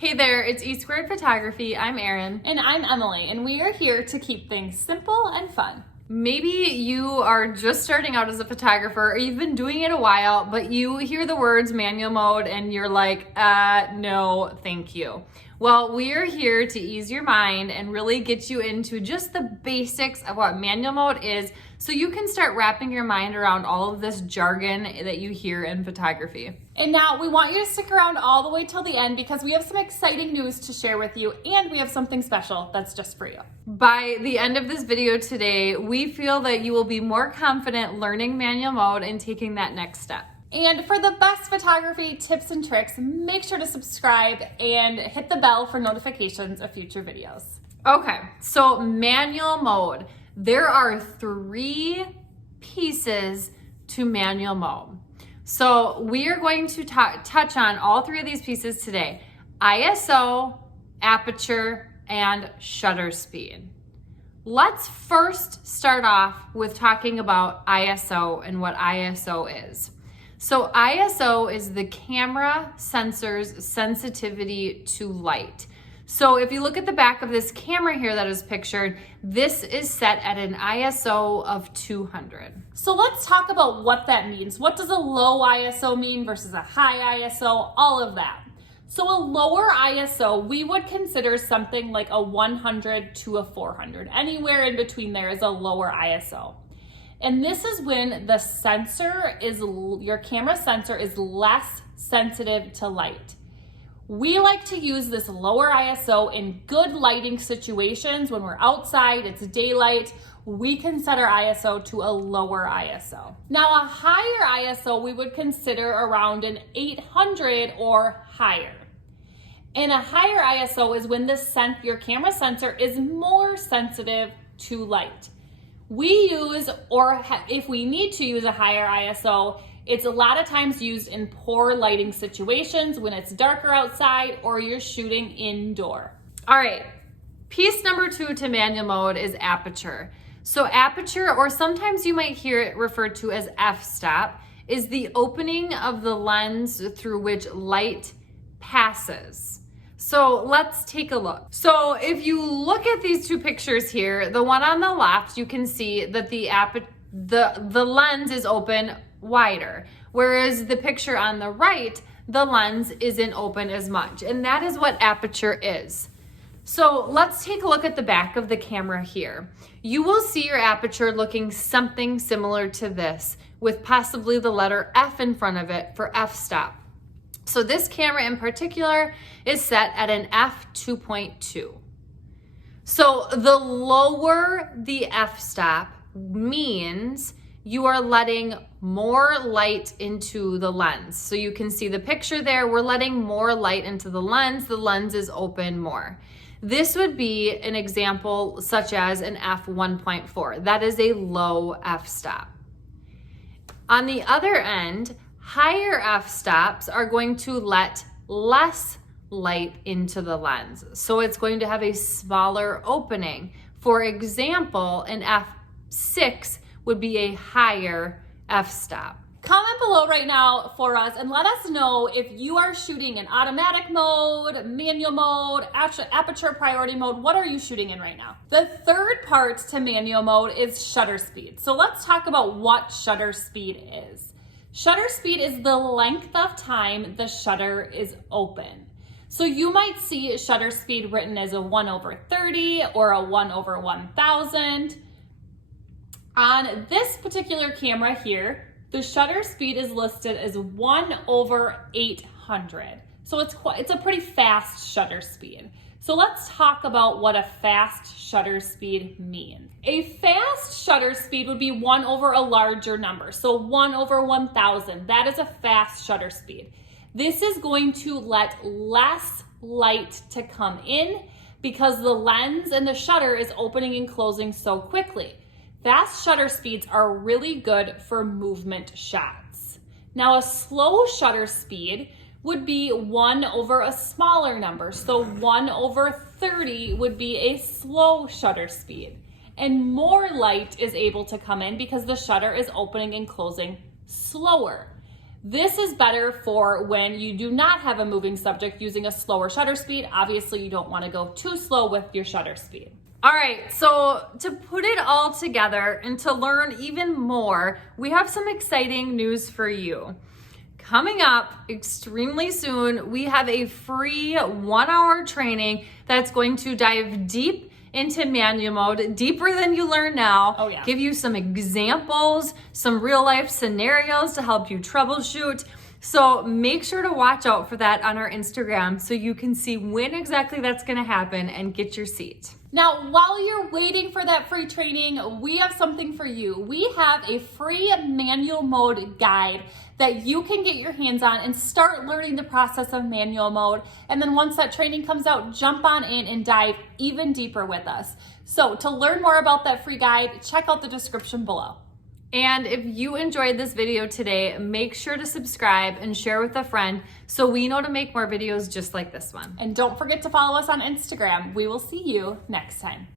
Hey there, it's E Squared Photography. I'm Erin. And I'm Emily, and we are here to keep things simple and fun. Maybe you are just starting out as a photographer or you've been doing it a while, but you hear the words manual mode and you're like, no, thank you. Well, we are here to ease your mind and really get you into just the basics of what manual mode is so you can start wrapping your mind around all of this jargon that you hear in photography. And now we want you to stick around all the way till the end because we have some exciting news to share with you, and we have something special that's just for you. By the end of this video today, we feel that you will be more confident learning manual mode and taking that next step. And for the best photography tips and tricks, make sure to subscribe and hit the bell for notifications of future videos. Okay, so manual mode. There are 3 pieces to manual mode. So we are going to touch on all 3 of these pieces today: ISO, aperture, and shutter speed. Let's first start off with talking about ISO and what ISO is. So ISO is the camera sensor's sensitivity to light. So if you look at the back of this camera here that is pictured, this is set at an ISO of 200. So let's talk about what that means. What does a low ISO mean versus a high ISO? All of that. So a lower ISO, we would consider something like a 100 to a 400. Anywhere in between there is a lower ISO. And this is when the sensor your camera sensor is less sensitive to light. We like to use this lower ISO in good lighting situations. When we're outside, it's daylight, we can set our ISO to a lower ISO. Now a higher ISO we would consider around an 800 or higher. And a higher ISO is when your camera sensor is more sensitive to light. We use, or if we need to use a higher ISO, it's a lot of times used in poor lighting situations when it's darker outside or you're shooting indoor. All right, piece number 2 to manual mode is aperture. So aperture, or sometimes you might hear it referred to as f-stop, is the opening of the lens through which light passes. So let's take a look. So if you look at these 2 pictures here, the one on the left, you can see that the lens is open wider, whereas the picture on the right, the lens isn't open as much, and that is what aperture is. So let's take a look at the back of the camera here. You will see your aperture looking something similar to this, with possibly the letter F in front of it for f-stop. So this camera in particular is set at an f2.2. So the lower the f-stop means you are letting more light into the lens. So you can see the picture there, we're letting more light into the lens is open more. This would be an example such as an f1.4. That is a low f-stop. On the other end, higher f-stops are going to let less light into the lens. So it's going to have a smaller opening. For example, an f6 would be a higher f-stop. Comment below right now for us and let us know if you are shooting in automatic mode, manual mode, aperture priority mode. What are you shooting in right now? The third part to manual mode is shutter speed. So let's talk about what shutter speed is. Shutter speed is the length of time the shutter is open. So you might see shutter speed written as a 1/30 or a 1/1000. On this particular camera here, the shutter speed is listed as 1/800. So it's a pretty fast shutter speed. So let's talk about what a fast shutter speed means. A fast shutter speed would be 1 over a larger number. So 1/1000, that is a fast shutter speed. This is going to let less light to come in because the lens and the shutter is opening and closing so quickly. Fast shutter speeds are really good for movement shots. Now a slow shutter speed would be 1 over a smaller number. So 1/30 would be a slow shutter speed. And more light is able to come in because the shutter is opening and closing slower. This is better for when you do not have a moving subject using a slower shutter speed. Obviously, you don't want to go too slow with your shutter speed. All right, so to put it all together and to learn even more, we have some exciting news for you. Coming up extremely soon, we have a free 1-hour training that's going to dive deep into manual mode, deeper than you learn now. Oh, yeah. Give you some examples, some real life scenarios to help you troubleshoot. So make sure to watch out for that on our Instagram so you can see when exactly that's gonna happen and get your seat. Now, while you're waiting for that free training, we have something for you. We have a free manual mode guide that you can get your hands on and start learning the process of manual mode. And then once that training comes out, jump on in and dive even deeper with us. So to learn more about that free guide, check out the description below. And if you enjoyed this video today, make sure to subscribe and share with a friend so we know to make more videos just like this one. And don't forget to follow us on Instagram. We will see you next time.